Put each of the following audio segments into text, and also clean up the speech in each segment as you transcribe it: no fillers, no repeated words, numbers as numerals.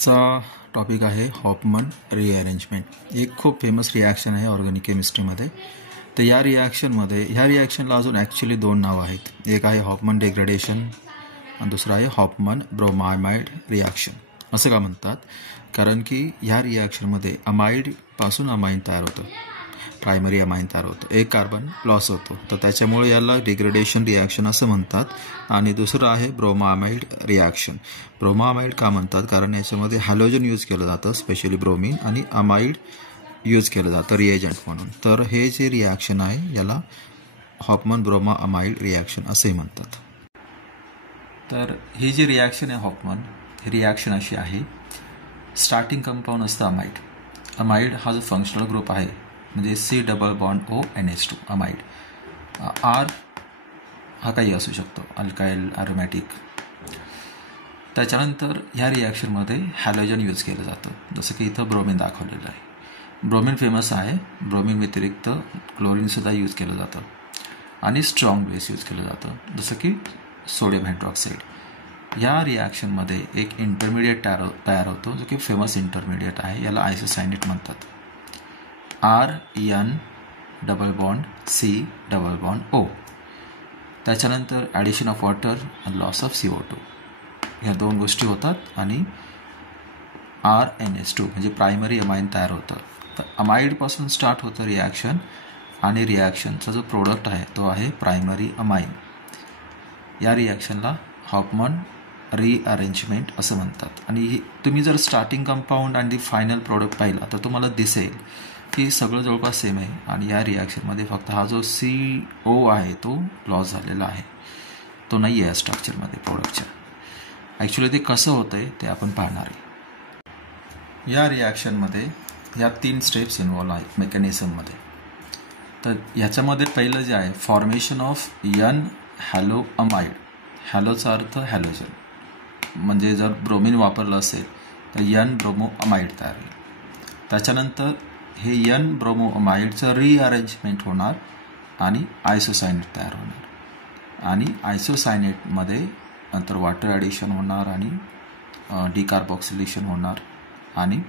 आजचा टॉपिक आहे Hoffman rearrangement. एक खूप फेमस रिॲक्शन आहे ऑर्गॅनिक केमिस्ट्रीमध्ये. तर ह्या रिॲक्शनला अजून ॲक्च्युली दोन नावं आहेत. एक आहे हॉफमन डिग्रेडेशन आणि दुसरं आहे हॉफमन ब्रोमामाइड रिॲक्शन. असं का म्हणतात? कारण की ह्या रिॲक्शनमध्ये अमाइडपासून अमाइन तयार होतं, प्रायमरी अमाइन तयार होतं, एक कार्बन लॉस होतो. तर त्याच्यामुळे याला डिग्रेडेशन रिॲक्शन असं म्हणतात. आणि दुसरं आहे ब्रोमामाइड रिॲक्शन. ब्रोमामाइड का म्हणतात? कारण याच्यामध्ये हॅलोजन यूज केलं जातं, स्पेशली ब्रोमिन, आणि अमाइड यूज केलं जातं रिएजंट म्हणून. तर हे जे रिॲक्शन आहे याला हॉफमन ब्रोमा अमाइड रिॲक्शन असे म्हणतात. तर ही जी रिॲक्शन आहे हॉफमन, ही रिॲक्शन अशी आहे. स्टार्टिंग कंपाऊंड असतं अमाइड. अमाइड हा जो फंक्शनल ग्रुप आहे म्हणजे C+O NH2 अमाइड. आर हा काही असू शकतो, अल्काइल, अरोमॅटिक. त्याच्यानंतर ह्या रिॲक्शनमध्ये हॅलोजन यूज केलं जातं, जसं की इथं ब्रोमिन दाखवलेलं आहे. ब्रोमिन फेमस आहे. ब्रोमिन व्यतिरिक्त क्लोरीनसुद्धा यूज केलं जातं आणि स्ट्रॉंग बेस यूज केलं जातं, जसं की सोडियम हायड्रॉक्साईड. या रिॲक्शनमध्ये एक इंटरमिडिएट तयार होतो, जो की फेमस इंटरमिडिएट आहे. याला आयसोसायनेट म्हणतात. RN double bond C+O. त्याच्यानंतर ॲडिशन ऑफ वॉटर आणि लॉस ऑफ CO2 ह्या दोन गोष्टी होतात आणि RNH2 म्हणजे प्रायमरी अमाइन तयार होतं. तर अमाइडपासून स्टार्ट होतं रिॲक्शन आणि रिॲक्शनचा जो प्रोडक्ट आहे तो आहे प्रायमरी अमाइन. या रिॲक्शनला हॉफमन रिअरेंजमेंट असं म्हणतात. आणि तुम्ही जर स्टार्टिंग कंपाऊंड आणि फायनल प्रोडक्ट पाहिला तर तुम्हाला दिसेल की सगळं जवळपास सेम आहे. आणि या रिॲक्शनमध्ये फक्त हा जो CO आहे तो लॉस झालेला आहे, तो नाही आहे या स्ट्रक्चरमध्ये प्रोडक्टच्या. ॲक्च्युली ते कसं होतं आहे ते आपण पाहणार आहे. या रिॲक्शनमध्ये या 3 स्टेप्स इन्व्हॉल्व आहेत मेकॅनिझममध्ये. तर ह्याच्यामध्ये पहिलं जे आहे formation of N halo amide. हॅलोचा अर्थ हॅलोजन, म्हणजे जर ब्रोमिन वापरलं असेल तर N ब्रोमो अमाइड तयार होईल. त्याच्यानंतर हे N ब्रोमो अमाइडचं रिअरेंजमेंट होणार आणि आयसोसायनेट तयार होणार. आणि आयसोसायनेटमध्ये नंतर वॉटर ॲडिशन होणार आणि डिकार्बॉक्सिलेशन होणार आणि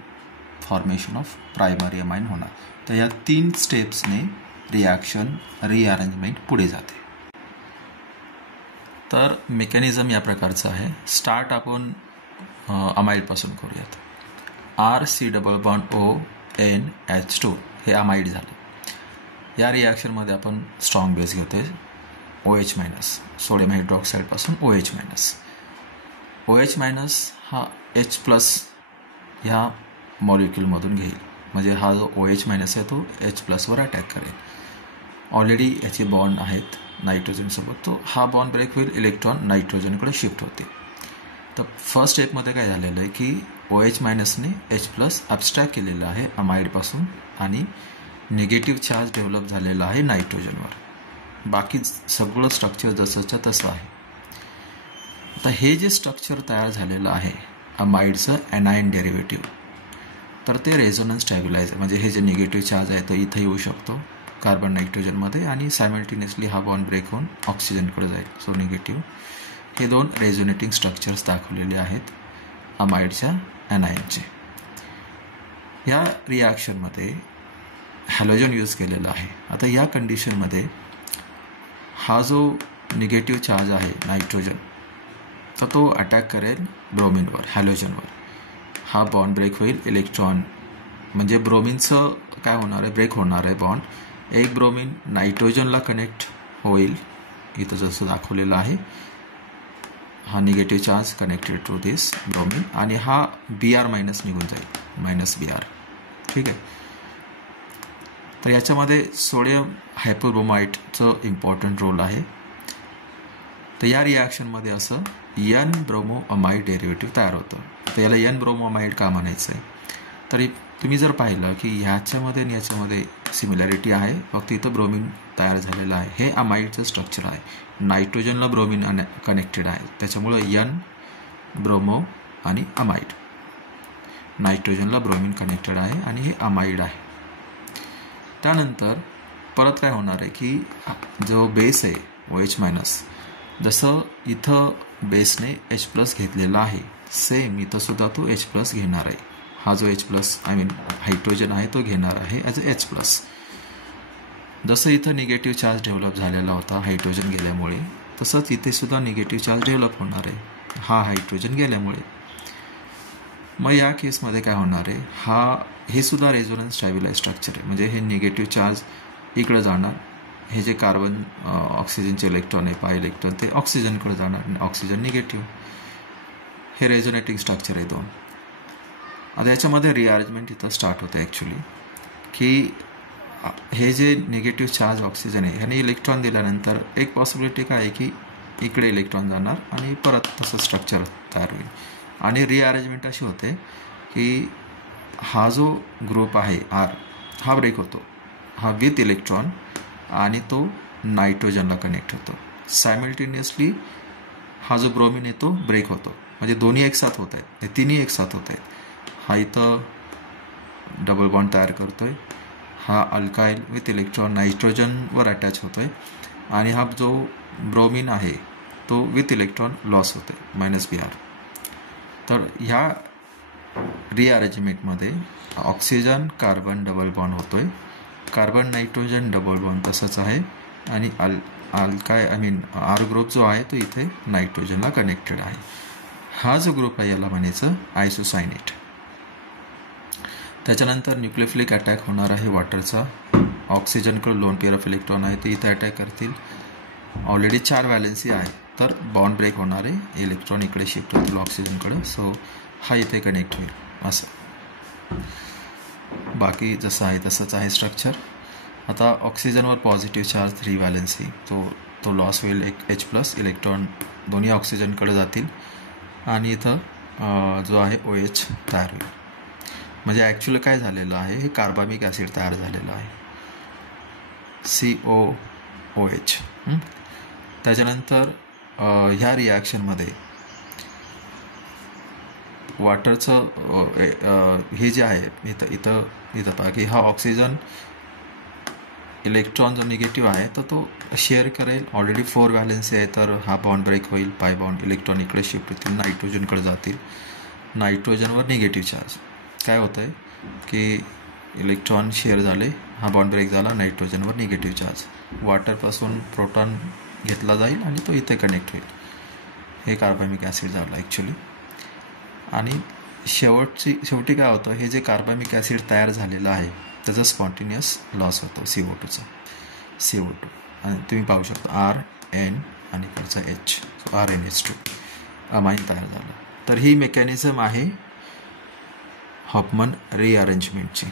फॉर्मेशन ऑफ प्रायमरी अमाइन होणार. तर या 3 स्टेप्सने रिॲक्शन रिअरेंजमेंट पुढे जाते. तर मेकॅनिझम या प्रकारचं आहे. स्टार्ट आपण अमाइडपासून करूयात. RC+O NH2 हे अमाइड झालं. या रिॲक्शनमध्ये आपण स्ट्रॉंग बेस घेतोय OH- सोडियम हायड्रॉक्साईडपासून OH-. OH- हा H+ ह्या मॉलिक्युलमधून घेईल, म्हणजे हा जो OH- आहे तो H+ वर अटॅक करेल. ऑलरेडी याचे बॉन्ड आहेत नायट्रोजनसोबत, तो हा बॉन्ड ब्रेक होईल, इलेक्ट्रॉन नायट्रोजनकडे शिफ्ट होते. तर फर्स्ट स्टेपमध्ये काय झालेलं आहे की OH- H+ ॲब्स्ट्रॅक्ट केलेलं आहे अमाइडपासून आणि निगेटिव्ह चार्ज डेव्हलप झालेला आहे नायट्रोजनवर. बाकी सगळं स्ट्रक्चर जसंच्या तसं आहे. आता हे जे स्ट्रक्चर तयार झालेलं आहे अमाइडचं एनायन डेरिव्हेटिव्ह, तर ते रेझोनन्स स्टॅबिलायझर, म्हणजे हे जे निगेटिव्ह चार्ज आहे तो इथं येऊ शकतो कार्बन नायट्रोजनमध्ये आणि सायमल्टेनियसली हा बॉन्ड ब्रेक होऊन ऑक्सिजनकडे जाईल. So negative. हे 2 रेझोनेटिंग स्ट्रक्चर्स दाखवलेले आहेत अमाइडच्या एनायनचे. या रिॲक्शनमध्ये हॅलोजन यूज केलेला आहे. आता या कंडिशनमध्ये हा जो निगेटिव्ह चार्ज आहे नायट्रोजन, तर तो अटॅक करेल ब्रोमिनवर, हॅलोजनवर. हा बॉन्ड ब्रेक होईल, इलेक्ट्रॉन म्हणजे ब्रोमिनचं काय होणार आहे, ब्रेक होणार आहे बॉन्ड. एक ब्रोमिन नायट्रोजनला कनेक्ट होईल, इथं जसं दाखवलेलं आहे. हा negative charge connected to this bromine आणि हा Br- निघून जाईल, -Br. ठीक आहे. तर याच्यामध्ये सोडियम हायपोब्रोमाइडचं इम्पॉर्टंट रोल आहे. तर या रिॲक्शनमध्ये असं N ब्रोमो अमाइड डेरिव्हेटिव्ह तयार होतं. तर याला N ब्रोमो अमाइड का म्हणायचं आहे? तरी तुम्ही जर पाहिलं की ह्याच्यामध्ये आणि याच्यामध्ये सिमिलॅरिटी आहे, फक्त इथं ब्रोमिन तयार झालेलं आहे. हे अमाइडचं स्ट्रक्चर आहे, नायट्रोजनला ब्रोमिन कनेक्टेड आहे, त्याच्यामुळं N ब्रोमो आणि अमाइड. नायट्रोजनला ब्रोमिन कनेक्टेड आहे आणि हे अमाइड आहे. त्यानंतर परत काय होणार आहे की जो बेस आहे OH-, जसं इथं बेसने H+ घेतलेला आहे सेम इथं सुद्धा तो H प्लस घेणार आहे. हा जो H प्लस हायड्रोजन आहे तो घेणार आहे ॲज अ H प्लस. जसं इथं निगेटिव्ह चार्ज डेव्हलप झालेला होता हायड्रोजन गेल्यामुळे, तसंच इथे सुद्धा निगेटिव्ह चार्ज डेव्हलप होणार आहे हा हायड्रोजन गेल्यामुळे. मग या केसमध्ये काय होणार आहे, हे सुद्धा रेझोनन्स स्टॅबिलाइज स्ट्रक्चर आहे. म्हणजे हे निगेटिव्ह चार्ज इकडे जाणार, हे जे कार्बन ऑक्सिजनचे इलेक्ट्रॉन आहे पाय इलेक्ट्रॉन ते ऑक्सिजनकडे जाणार आणि ऑक्सिजन निगेटिव्ह. हे रेझोनेटिंग स्ट्रक्चर आहे दोन. आता याच्यामध्ये रिअरेंजमेंट इथं स्टार्ट होतं ॲक्च्युली, की हे जे निगेटिव्ह चार्ज ऑक्सिजन आहे ह्याने इलेक्ट्रॉन दिल्यानंतर एक पॉसिबिलिटी काय आहे की इकडे इलेक्ट्रॉन जाणार आणि परत तसं स्ट्रक्चर तयार होईल. आणि रिअरेंजमेंट अशी होते की हा जो ग्रुप आहे R हा ब्रेक होतो, हा विथ इलेक्ट्रॉन, आणि तो नायट्रोजनला कनेक्ट होतो. सायमल्टेनियसली हा जो ब्रोमिन आहे तो ब्रेक होतो. म्हणजे दोन्ही एकसाथ होत आहेत, हे तिन्ही एकसाथ होत आहेत. हा इथं डबल बॉन्ड तयार करतोय, हा अल्काईल विथ इलेक्ट्रॉन नायट्रोजनवर अटॅच होतोय, आणि हा जो ब्रोमिन आहे तो विथ इलेक्ट्रॉन लॉस होतोय -Br. तर ह्या रिअरेंजमेंटमध्ये ऑक्सिजन कार्बन डबल बॉन्ड होतोय, कार्बन नायट्रोजन डबल बॉन्ड तसंच आहे, आणि R ग्रुप जो आहे तो इथे नायट्रोजनला कनेक्टेड आहे. हा जो ग्रुप आहे याला म्हणायचं आयसोसायनेट. त्याच्यानंतर न्यूक्लियोफिलिक अटॅक होणार आहे वॉटरचा. ऑक्सिजनकडे लोन पेअर ऑफ इलेक्ट्रॉन आहे ते इथे अटॅक करतील. ऑलरेडी 4 व्हॅलेन्सी आहे तर बॉन्ड ब्रेक होणार आहे, इलेक्ट्रॉन इकडे शिफ्ट होतील ऑक्सिजनकडे, सो हा इथे कनेक्ट होईल असं. बाकी जसं आहे तसंच आहे स्ट्रक्चर. आता ऑक्सिजनवर पॉझिटिव्ह चार्ज 3 व्हॅलेन्सी तो लॉस होईल, एक H प्लस, इलेक्ट्रॉन दोन्ही ऑक्सिजनकडे जातील आणि इथं जो आहे OH तयार होईल. म्हणजे ॲक्च्युअली काय झालेलं आहे, हे कार्बामिक ॲसिड तयार झालेलं आहे, COOH. त्याच्यानंतर ह्या रिॲक्शनमध्ये वॉटरचं हे जे आहे इथं पहा की हा ऑक्सिजन इलेक्ट्रॉन जो निगेटिव्ह आहे तर तो शेअर करेल. ऑलरेडी 4 व्हॅलेन्सी आहे तर हा बॉन्ड ब्रेक होईल, पाय बॉन्ड, इलेक्ट्रॉन इकडे शिफ्ट होतील, नायट्रोजनकडे जातील. नायट्रोजनवर निगेटिव्ह चार्ज काय होतं आहे की इलेक्ट्रॉन शेअर झाले, हा बॉन्ड ब्रेक झाला, नायट्रोजनवर निगेटिव्ह चार्ज, वॉटरपासून प्रोटॉन घेतला जाईल आणि तो इथे कनेक्ट होईल. हे कार्बामिक ॲसिड झालं ॲक्च्युली. आणि शेवटी काय होतं, हे जे कार्बामिक ॲसिड तयार झालेलं आहे त्याचा स्पॉन्टेनियस लॉस होतो CO2 आणि तुम्ही पाहू शकता RN आणि इकडचा H, RNH2 अमाइन तयार झालं. तर ही मेकॅनिझम आहे हॉफमन रिअरेंजमेंटची.